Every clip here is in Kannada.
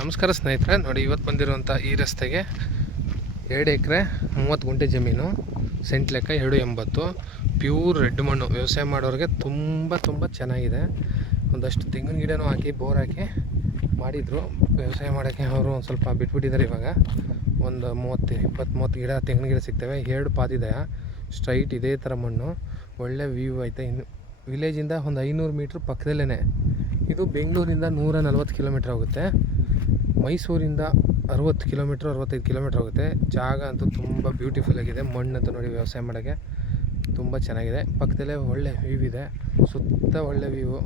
ನಮಸ್ಕಾರ ಸ್ನೇಹಿತರೆ, ನೋಡಿ ಇವತ್ತು ಬಂದಿರುವಂಥ ಈ ರಸ್ತೆಗೆ 2 ಎಕರೆ 30 ಗುಂಟೆ ಜಮೀನು, ಸೆಂಟ್ ಲೆಕ್ಕ 280, ಪ್ಯೂರ್ ರೆಡ್ ಮಣ್ಣು. ವ್ಯವಸಾಯ ಮಾಡೋರಿಗೆ ತುಂಬ ಚೆನ್ನಾಗಿದೆ. ಒಂದಷ್ಟು ತೆಂಗಿನ ಗಿಡನೂ ಹಾಕಿ ಬೋರ್ ಹಾಕಿ ಮಾಡಿದರು. ವ್ಯವಸಾಯ ಮಾಡೋಕ್ಕೆ ಅವರು ಒಂದು ಸ್ವಲ್ಪ ಬಿಟ್ಬಿಟ್ಟಿದ್ದಾರೆ. ಇವಾಗ ಒಂದು 20-30 ಗಿಡ ತೆಂಗಿನ ಗಿಡ ಸಿಗ್ತವೆ. 2 ಪಾತಿದೆ, ಸ್ಟ್ರೈಟ್ ಇದೇ ಥರ ಮಣ್ಣು, ಒಳ್ಳೆ ವ್ಯೂ ಐತೆ. ಇನ್ನು ವಿಲೇಜಿಂದ ಒಂದು 500 ಮೀಟ್ರ್ ಪಕ್ಕದಲ್ಲೇ. ಇದು ಬೆಂಗಳೂರಿಂದ 140 ಕಿಲೋಮೀಟ್ರ್ ಹೋಗುತ್ತೆ, ಮೈಸೂರಿಂದ 60 ಕಿಲೋಮೀಟ್ರ್ 65 ಕಿಲೋಮೀಟ್ರ್ ಹೋಗುತ್ತೆ. ಜಾಗ ಅಂತೂ ತುಂಬ ಬ್ಯೂಟಿಫುಲ್ ಆಗಿದೆ. ಮಣ್ಣಂತೂ ನೋಡಿ ವ್ಯವಸಾಯ ಮಾಡೋಕ್ಕೆ ತುಂಬ ಚೆನ್ನಾಗಿದೆ. ಪಕ್ಕದಲ್ಲೇ ಒಳ್ಳೆ ವ್ಯೂ ಇದೆ, ಸುತ್ತ ಒಳ್ಳೆ ವ್ಯೂ.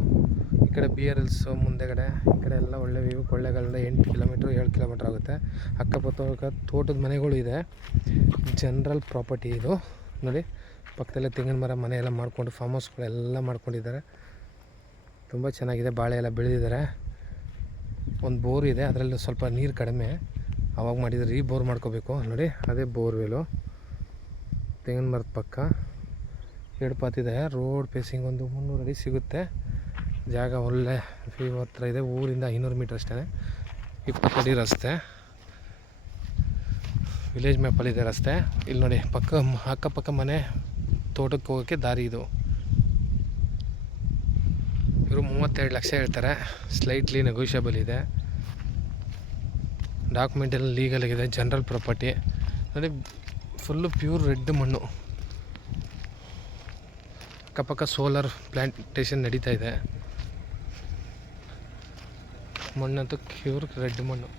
ಈ ಕಡೆ BRLs ಮುಂದೆಗಡೆ, ಈ ಕಡೆ ಎಲ್ಲ ಒಳ್ಳೆ ವ್ಯೂ. ಕೊಳ್ಳೆಗಾಲದಿಂದ 8 ಕಿಲೋಮೀಟ್ರ್ 7 ಕಿಲೋಮೀಟ್ರ್ ಆಗುತ್ತೆ. ಅಕ್ಕಪಕ್ಕ ತೋಟದ ಮನೆಗಳು ಇದೆ, ಜನರಲ್ ಪ್ರಾಪರ್ಟಿ ಇದು. ನೋಡಿ ಪಕ್ಕದಲ್ಲೇ ತೆಂಗಿನ ಮರ, ಮನೆ ಎಲ್ಲ ಮಾಡಿಕೊಂಡು ಫಾರ್ಮ್ ಹೌಸ್ಗಳೆಲ್ಲ ಮಾಡ್ಕೊಂಡಿದ್ದಾರೆ. ತುಂಬ ಚೆನ್ನಾಗಿದೆ. ಬಾಳೆ ಎಲ್ಲ ಬೆಳೆದಿದ್ದಾರೆ. ಒಂದು ಬೋರ್ ಇದೆ, ಅದರಲ್ಲಿ ಸ್ವಲ್ಪ ನೀರು ಕಡಿಮೆ, ಅವಾಗ ಮಾಡಿದರೆ ಬೋರ್ ಮಾಡ್ಕೋಬೇಕು. ನೋಡಿ ಅದೇ ಬೋರ್ವೆಲು, ತೆಂಗಿನ ಮರದ ಪಕ್ಕ 2 ಪಾತಿದೆ. ರೋಡ್ ಫೇಸಿಂಗ್ ಒಂದು 300 ಅಡಿ ಸಿಗುತ್ತೆ. ಜಾಗ ಒಳ್ಳೆ ವ್ಯೂ ಹತ್ರ ಇದೆ. ಊರಿಂದ 500 ಮೀಟ್ರ್ ಅಷ್ಟೇ. 20 ಅಡಿ ರಸ್ತೆ, ವಿಲೇಜ್ ಮ್ಯಾಪಲ್ಲಿದೆ ರಸ್ತೆ. ಇಲ್ಲಿ ನೋಡಿ ಅಕ್ಕಪಕ್ಕ ಮನೆ, ತೋಟಕ್ಕೆ ಹೋಗೋಕ್ಕೆ ದಾರಿ ಇದು. ಇವರು 32 ಲಕ್ಷ ಹೇಳ್ತಾರೆ. ಸ್ಲೈಟ್ಲಿ ನೆಗೋಷಿಯಬಲ್ ಇದೆ. ಡಾಕ್ಯುಮೆಂಟ್ ಎಲ್ಲ ಲೀಗಲ್ ಆಗಿದೆ, ಜನರಲ್ ಪ್ರಾಪರ್ಟಿ. ನೋಡಿ ಫುಲ್ಲು ಪ್ಯೂರ್ ರೆಡ್ ಮಣ್ಣು. ಅಕ್ಕಪಕ್ಕ ಸೋಲಾರ್ ಪ್ಲ್ಯಾಂಟೇಷನ್ ನಡೀತಾ ಇದೆ. ಮಣ್ಣಂತೂ ಪ್ಯೂರ್ ರೆಡ್ ಮಣ್ಣು.